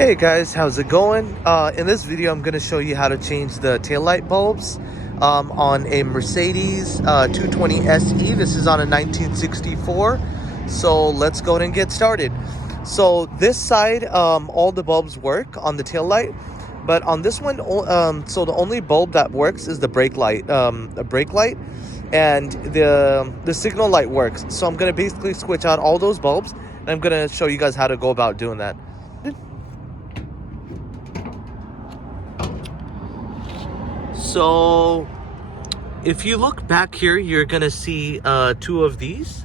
Hey guys, how's it going? In this video, I'm going to show you how to change the taillight bulbs on a Mercedes 220 SE. This is on a 1964. So let's go ahead and get started. So this side, all the bulbs work on the taillight, but on this one, so the only bulb that works is the brake light, and the signal light works. So I'm going to basically switch out all those bulbs, and I'm going to show you guys how to go about doing that. So if you look back here, you're gonna see two of these.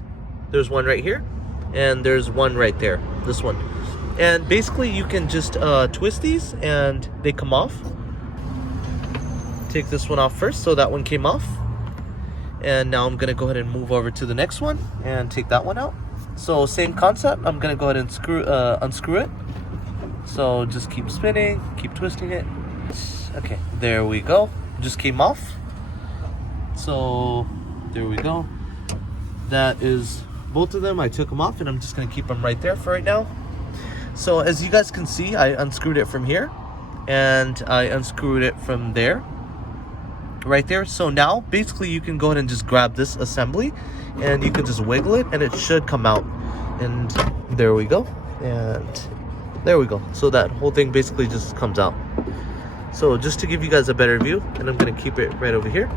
There's one right here and there's one right there, this one. And basically you can just twist these and they come off. Take this one off first, so that one came off. And now I'm gonna go ahead and move over to the next one and take that one out. So same concept, I'm gonna go ahead and unscrew it. So just keep spinning, keep twisting it. Okay, there we go. Just came off. So there we go. That is both of them. I took them off and I'm just going to keep them right there for right now. So as you guys can see, I unscrewed it from here and I unscrewed it from there, right there. So now basically you can go ahead and just grab this assembly and you can just wiggle it and it should come out. And there we go. And there we go. So that whole thing basically just comes out. So just to give you guys a better view, and I'm going to keep it right over here.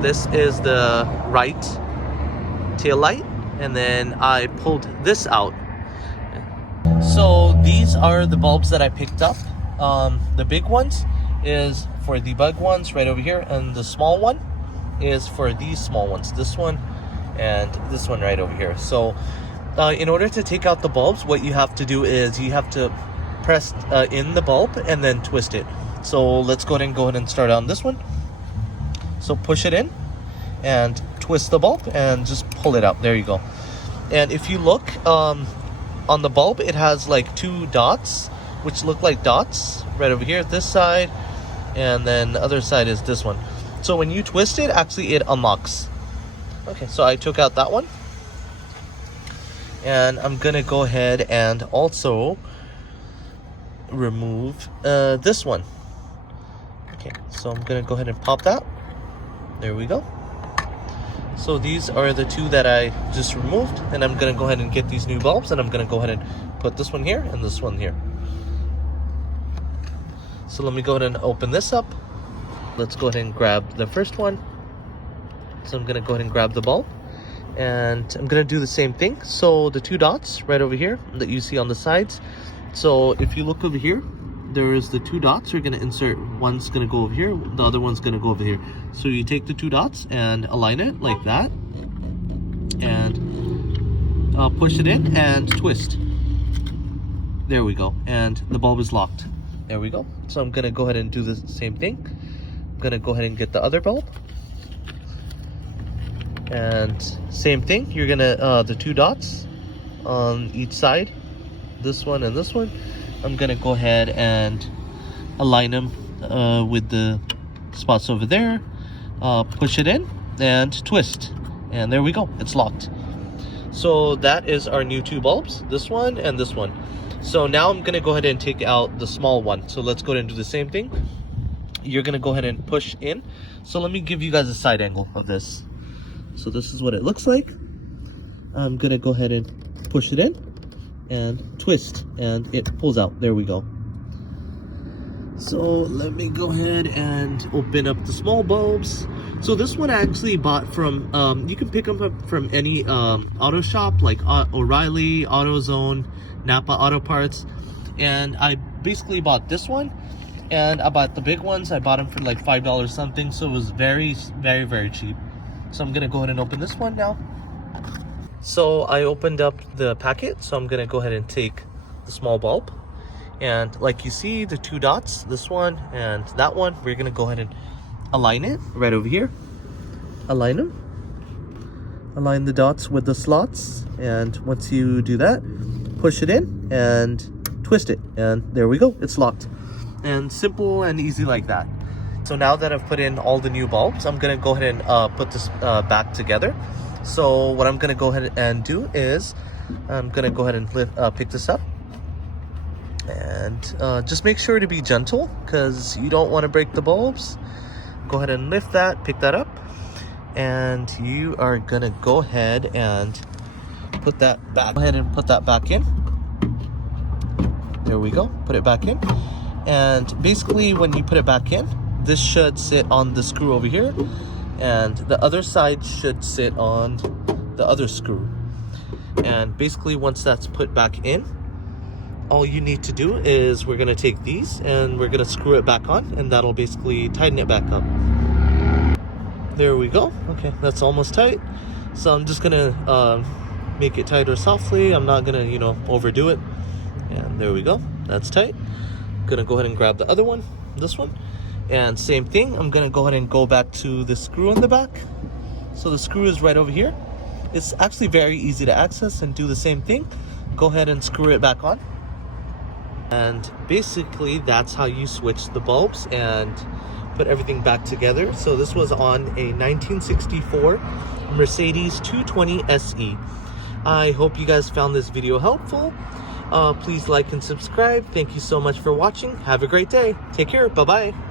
This is the right tail light, and then I pulled this out. So these are the bulbs that I picked up. The big ones is for the bug ones right over here, and the small one is for these small ones. This one and this one right over here. So in order to take out the bulbs, what you have to do is you have to press in the bulb and then twist it. So let's go ahead and start on this one. So push it in and twist the bulb and just pull it out. There you go. And if you look on the bulb, it has like two dots, which look like dots right over here, this side, and then the other side is this one. So when you twist it, actually it unlocks. Okay, so I took out that one. And I'm gonna go ahead and also remove this one. Okay, so I'm gonna go ahead and pop that. There we go. So these are the two that I just removed, and I'm gonna go ahead and get these new bulbs, and I'm gonna go ahead and put this one here and this one here. So let me go ahead and open this up. Let's go ahead and grab the first one. So I'm gonna go ahead and grab the bulb, and I'm gonna do the same thing. So the two dots right over here that you see on the sides. So if you look over here, there's the two dots. You're going to insert, one's going to go over here, the other one's going to go over here. So you take the two dots and align it like that and push it in and twist. There we go. And the bulb is locked. There we go. So I'm going to go ahead and do the same thing. I'm going to go ahead and get the other bulb. And same thing. You're going to, the two dots on each side, this one and this one, I'm gonna go ahead and align them with the spots over there, push it in and twist, and there we go, it's locked. So that is our new two bulbs, this one and this one. So now I'm gonna go ahead and take out the small one. So let's go ahead and do the same thing. You're gonna go ahead and push in. So let me give you guys a side angle of this. So this is what it looks like. I'm gonna go ahead and push it in and twist, and it pulls out. There we go. So let me go ahead and open up the small bulbs. So this one I actually bought from, you can pick them up from any auto shop like O'Reilly, AutoZone, Napa Auto Parts. And I basically bought this one, and I bought the big ones. I bought them for like $5 something, so it was very, very, very cheap. So I'm gonna go ahead and open this one now. So I opened up the packet, so I'm gonna go ahead and take the small bulb, and like you see the two dots, this one and that one, we're gonna go ahead and align it right over here. Align them, align the dots with the slots, and once you do that, push it in and twist it, and there we go, it's locked. And simple and easy like that. So now that I've put in all the new bulbs, I'm gonna go ahead and put this back together. So what I'm going to go ahead and do is I'm going to go ahead and pick this up, And just make sure to be gentle because you don't want to break the bulbs. Go ahead and lift that, pick that up, and you are gonna go ahead and put that back. Go ahead and put that back in. There we go, put it back in. And basically when you put it back in, this should sit on the screw over here, and the other side should sit on the other screw. And basically once that's put back in, all you need to do is we're gonna take these and we're gonna screw it back on, and that'll basically tighten it back up. There we go. Okay, that's almost tight. So I'm just gonna make it tighter softly. I'm not gonna, you know, overdo it. And there we go, that's tight. Gonna go ahead and grab the other one, this one, and same thing. I'm gonna go ahead and go back to the screw in the back. So the screw is right over here. It's actually very easy to access, and do the same thing. Go ahead and screw it back on. And basically that's how you switch the bulbs and put everything back together. So this was on a 1964 Mercedes 220 SE. I hope you guys found this video helpful. Please like and subscribe. Thank you so much for watching. Have a great day. Take care. Bye-bye.